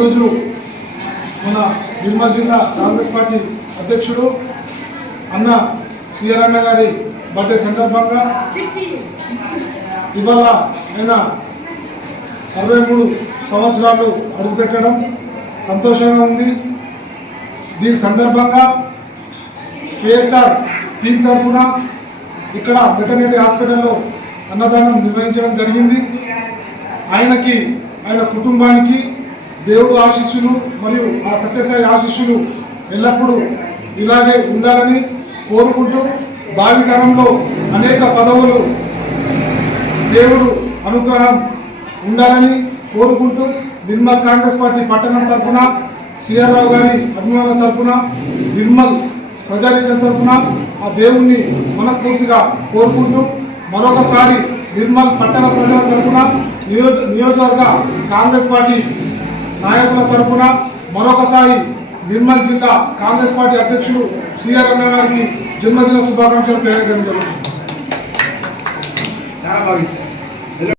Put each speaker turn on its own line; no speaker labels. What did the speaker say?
ఈరోజు మన నిర్మల్ జిల్లా కాంగ్రెస్ పార్టీ అధ్యక్షుడు అన్న శ్రీరన్న గారి బర్త్డే సందర్భంగా ఇవాళ ఆయన అరవై మూడు సంవత్సరాలు అడుగుపెట్టడం సంతోషంగా ఉంది. దీని సందర్భంగా కేఎస్ఆర్ టీం తరఫున ఇక్కడ వెటర్నరీ హాస్పిటల్లో అన్నదానం నిర్వహించడం జరిగింది. ఆయనకి ఆయన కుటుంబానికి దేవుడు ఆశీస్సులు మరియు ఆ సత్యసాయి ఆశీస్సులు ఎల్లప్పుడూ ఇలాగే ఉండాలని కోరుకుంటూ భావితరంలో అనేక పదవులు దేవుడు అనుగ్రహం ఉండాలని కోరుకుంటూ నిర్మల్ కాంగ్రెస్ పార్టీ పట్టణం తరఫున సిఆర్ రావు గారి అభిమానుల తరఫున నిర్మల్ ప్రజానీకం తరఫున ఆ దేవుణ్ణి మనస్ఫూర్తిగా కోరుకుంటూ మరొకసారి నిర్మల్ పట్టణ ప్రజల తరఫున నియోజ నియోజకవర్గ కాంగ్రెస్ పార్టీ నాయకుల తరఫున మరొకసారి నిర్మల్ జిల్లా కాంగ్రెస్ పార్టీ అధ్యక్షుడు సిఆర్ అన్న గారికి జన్మదిన శుభాకాంక్షలు తెలియజేయడం జరుగుతుంది.
చాలా బాగుంది